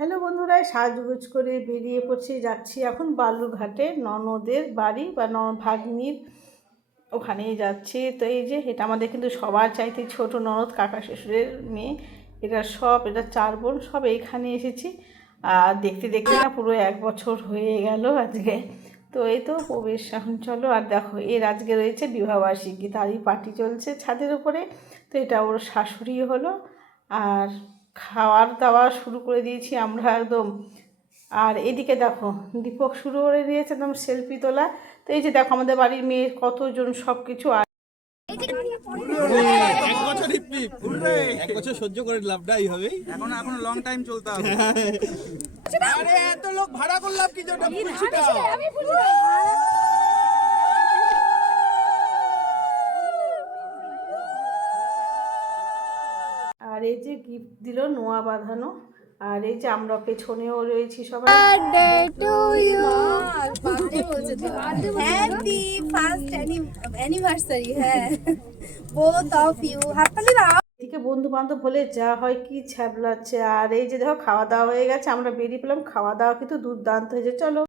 Hello বন্ধুরা, সাজগোজ করে বেরিয়ে পড়ছি, যাচ্ছি এখন বালুরঘাটে। ননদের বাড়ি বা ন ভাগ্নির ওখানেই যাচ্ছি। তো এই যে, এটা আমাদের কিন্তু সবার চাইতে ছোট ননদ, কাকা শ্বশুরের মেয়ে। এটা সব, এটা চার বোন, সব এইখানে এসেছি। আর দেখতে দেখতে না পুরো এক বছর হয়ে গেল আজকে। তো এই তো প্রবেশ, এখন চলো। আর দেখো, এর আজকে রয়েছে বিবাহবার্ষিকী। তারই পার্টি চলছে ছাদের উপরে। তো এটা ওর শাশুড়ি হলো। আর খাওয়ার দাওয়া শুরু করে দিয়েছি আমরা একদম। আর এদিকে দেখো দীপক শুরু করে দিয়েছে একদম সেলফি তোলা। তো এই যে দেখো আমাদের বাড়ির মেয়ে কতজন সব কিছু আর এক বছর ইপ্পি এক বছর সহ্য করে লাভটাই হবে এখন এখন লং টাইম চলতে হবে। আরে এত লোক ভাড়া করলাম কি জন্য আর এই যে গিফট দিল নোয়া বাঁধানো আর এই যে আমরা পেছনেও রয়েছি সবাই। First হ্যাঁ। এদিকে বন্ধু বান্ধব বলে যা হয় কি ছ্যাবলাচ্ছে আর এই যে দেখো খাওয়া দাওয়া হয়ে গেছে আমরা বেরিয়ে পেলাম খাওয়া দাওয়া কিন্তু দুর্দান্ত হয়েছে চলো।